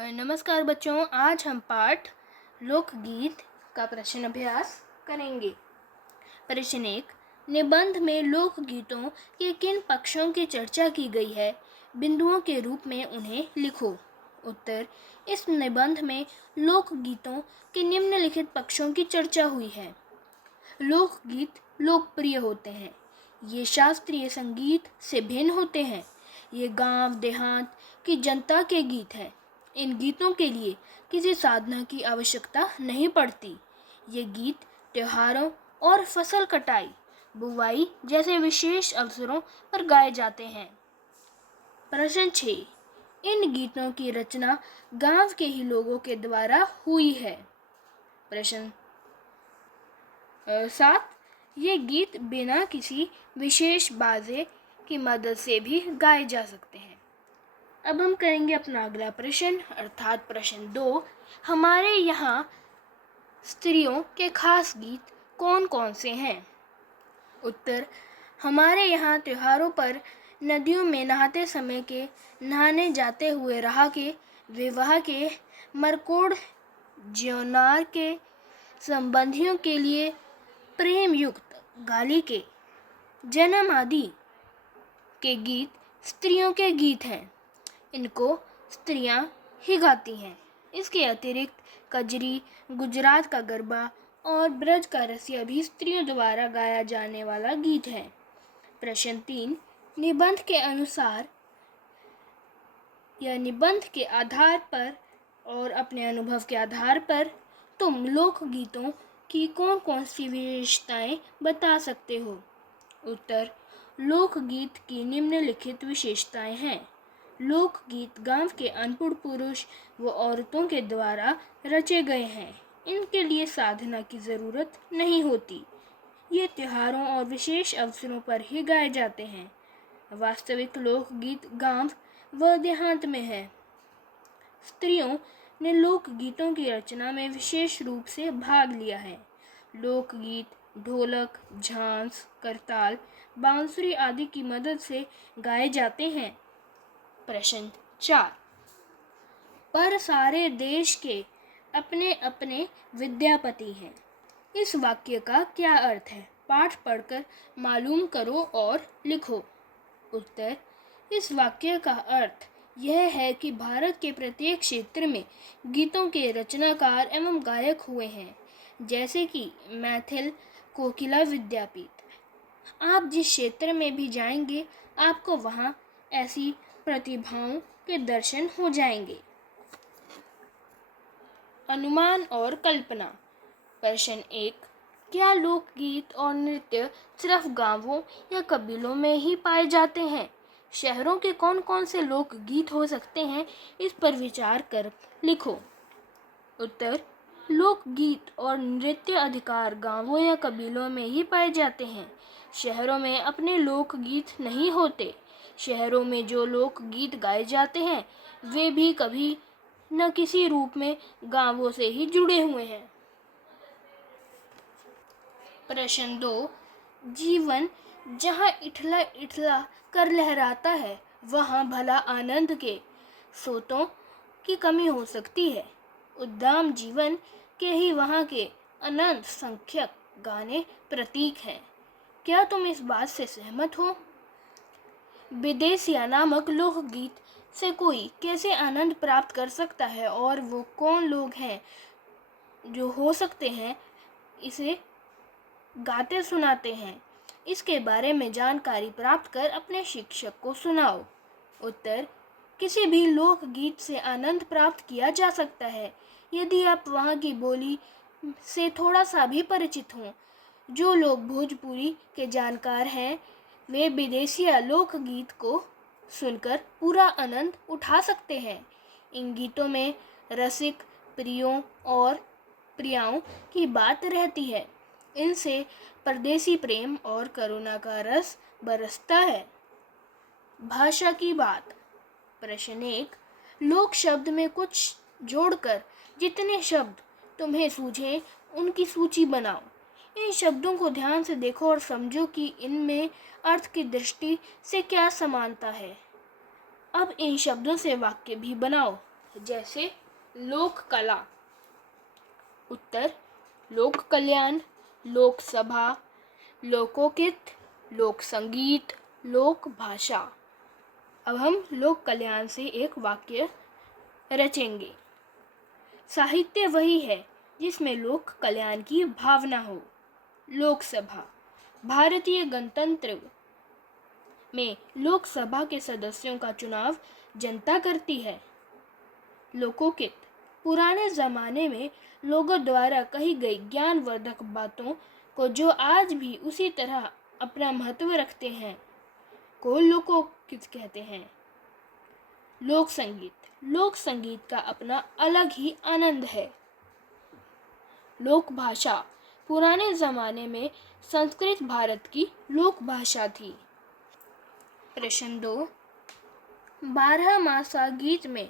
नमस्कार बच्चों, आज हम पाठ लोकगीत का प्रश्न अभ्यास करेंगे। प्रश्न 1, निबंध में लोकगीतों के किन पक्षों की चर्चा की गई है, बिंदुओं के रूप में उन्हें लिखो। उत्तर, इस निबंध में लोकगीतों के निम्नलिखित पक्षों की चर्चा हुई है। लोकगीत लोकप्रिय होते हैं। ये शास्त्रीय संगीत से भिन्न होते हैं। ये गांव देहात की जनता के गीत हैं। इन गीतों के लिए किसी साधना की आवश्यकता नहीं पड़ती। ये गीत त्योहारों और फसल कटाई, बुवाई जैसे विशेष अवसरों पर गाए जाते हैं। प्रश्न 6, इन गीतों की रचना गांव के ही लोगों के द्वारा हुई है। प्रश्न 7, ये गीत बिना किसी विशेष बाजे की मदद से भी गाए जा सकते हैं। अब हम करेंगे अपना अगला प्रश्न अर्थात प्रश्न 2, हमारे यहाँ स्त्रियों के खास गीत कौन कौन से हैं। उत्तर, हमारे यहाँ त्योहारों पर नदियों में नहाते समय के, नहाने जाते हुए राह के, विवाह के, मरकोड़ ज्योनार के, संबंधियों के लिए प्रेम युक्त गाली के, जन्म आदि के गीत स्त्रियों के गीत हैं। इनको स्त्रियां ही गाती हैं। इसके अतिरिक्त कजरी, गुजरात का गरबा और ब्रज का रसिया भी स्त्रियों द्वारा गाया जाने वाला गीत है। प्रश्न 3, निबंध के अनुसार या निबंध के आधार पर और अपने अनुभव के आधार पर तुम लोकगीतों की कौन कौन सी विशेषताएं बता सकते हो। उत्तर, लोकगीत की निम्नलिखित विशेषताएं हैं। लोकगीत गांव के अनपढ़ पुरुष व औरतों के द्वारा रचे गए हैं। इनके लिए साधना की ज़रूरत नहीं होती। ये त्योहारों और विशेष अवसरों पर ही गाए जाते हैं। वास्तविक लोकगीत गांव व देहात में है। स्त्रियों ने लोकगीतों की रचना में विशेष रूप से भाग लिया है। लोकगीत ढोलक, झांझ, करताल, बांसुरी आदि की मदद से गाए जाते हैं। प्रश्न 4, पर सारे देश के अपने अपने विद्यापति हैं। इस वाक्य का क्या अर्थ है? पाठ पढ़कर मालूम करो और लिखो। उत्तर, इस वाक्य का अर्थ यह है कि भारत के प्रत्येक क्षेत्र में गीतों के रचनाकार एवं गायक हुए हैं, जैसे कि मैथिल कोकिला विद्यापीठ। आप जिस क्षेत्र में भी जाएंगे, आपको वहाँ ऐसी प्रतिभाओं के दर्शन हो जाएंगे। अनुमान और कल्पना। प्रश्न 1, क्या लोकगीत और नृत्य सिर्फ गांवों या कबीलों में ही पाए जाते हैं? शहरों के कौन कौन से लोकगीत हो सकते हैं, इस पर विचार कर लिखो। उत्तर, लोकगीत और नृत्य अधिकार गांवों या कबीलों में ही पाए जाते हैं। शहरों में अपने लोकगीत नहीं होते। शहरों में जो लोकगीत गाए जाते हैं, वे भी कभी न किसी रूप में गांवों से ही जुड़े हुए हैं। प्रश्न 2, जीवन जहाँ इठला इठला कर लहराता है, वहाँ भला आनंद के स्रोतों की कमी हो सकती है। उद्दाम जीवन के ही वहाँ के अनंत संख्यक गाने प्रतीक हैं। क्या तुम इस बात से सहमत हो? विदेशिया नामक लोकगीत से कोई कैसे आनंद प्राप्त कर सकता है और वो कौन लोग हैं जो हो सकते हैं इसे गाते सुनाते हैं? इसके बारे में जानकारी प्राप्त कर अपने शिक्षक को सुनाओ। उत्तर, किसी भी लोकगीत से आनंद प्राप्त किया जा सकता है यदि आप वहाँ की बोली से थोड़ा सा भी परिचित हों। जो लोग भोजपुरी के जानकार हैं, वे विदेशिया लोकगीत को सुनकर पूरा आनंद उठा सकते हैं। इन गीतों में रसिक, प्रियों और प्रियाओं की बात रहती है। इनसे परदेसी प्रेम और करुणा का रस बरसता है। भाषा की बात। प्रश्न 1, लोक शब्द में कुछ जोड़कर जितने शब्द तुम्हें सूझे उनकी सूची बनाओ। इन शब्दों को ध्यान से देखो और समझो कि इनमें अर्थ की दृष्टि से क्या समानता है। अब इन शब्दों से वाक्य भी बनाओ। जैसे लोक कला। उत्तर लोक कल्याण, लोक सभा, लोकोकित, लोक संगीत, लोक भाषा। अब हम लोक कल्याण से एक वाक्य रचेंगे। साहित्य वही है जिसमें लोक कल्याण की भावना हो। लोकसभा, भारतीय गणतंत्र में लोकसभा के सदस्यों का चुनाव जनता करती है। लोकोकित, पुराने जमाने में लोगों द्वारा कही गई ज्ञानवर्धक बातों को जो आज भी उसी तरह अपना महत्व रखते हैं को लोकोकित कहते हैं। लोक संगीत, लोक संगीत का अपना अलग ही आनंद है। लोक भाषा, पुराने जमाने में संस्कृत भारत की लोक भाषा थी। प्रश्न 2, 12 मासा गीत में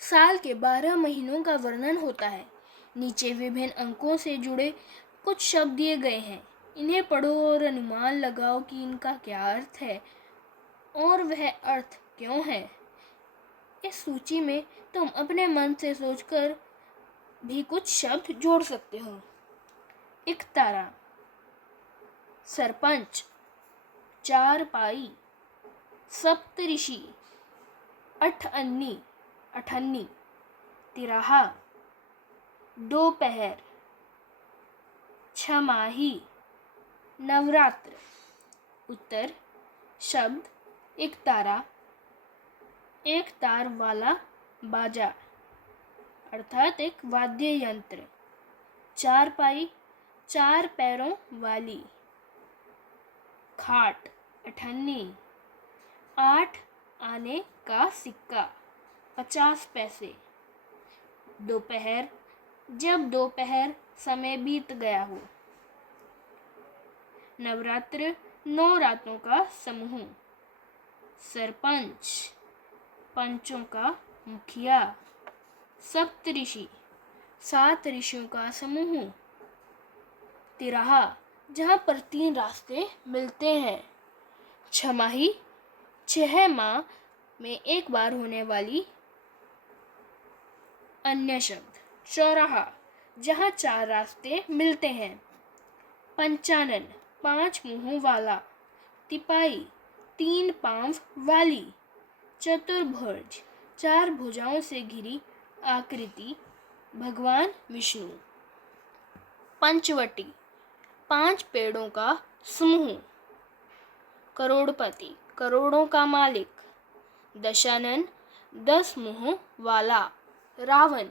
साल के 12 महीनों का वर्णन होता है। नीचे विभिन्न अंकों से जुड़े कुछ शब्द दिए गए हैं। इन्हें पढ़ो और अनुमान लगाओ कि इनका क्या अर्थ है और वह अर्थ क्यों है। इस सूची में तुम अपने मन से सोचकर भी कुछ शब्द जोड़ सकते हो। इकतारा, सरपंच, चारपाई, सप्तऋषि, अठअन्नी, अठन्नी, तिराहा, दोपहर, छमाही, नवरात्र। उत्तर शब्द इकतारा, एक तार वाला बाजा अर्थात एक वाद्य यंत्र। चारपाई, 4 पैरों वाली खाट। अठन्नी, 8 आने का सिक्का 50 पैसे। दोपहर, जब दोपहर समय बीत गया हो। नवरात्र, 9 रातों का समूह। सरपंच, पंचों का मुखिया। सप्तऋषि, 7 ऋषियों का समूह। तिराहा, जहाँ पर 3 रास्ते मिलते हैं। छमाही, 6 माह में एक बार होने वाली अन्य शब्द। चौराहा, जहाँ 4 रास्ते मिलते हैं। पंचानन, 5 मुंहों वाला। तिपाई, 3 पांव वाली। चतुर्भुज, 4 भुजाओं से घिरी आकृति भगवान विष्णु। पंचवटी, 5 पेड़ों का समूह। करोड़पति, करोड़ों का मालिक। दशानन, 10 मुंहों वाला रावण।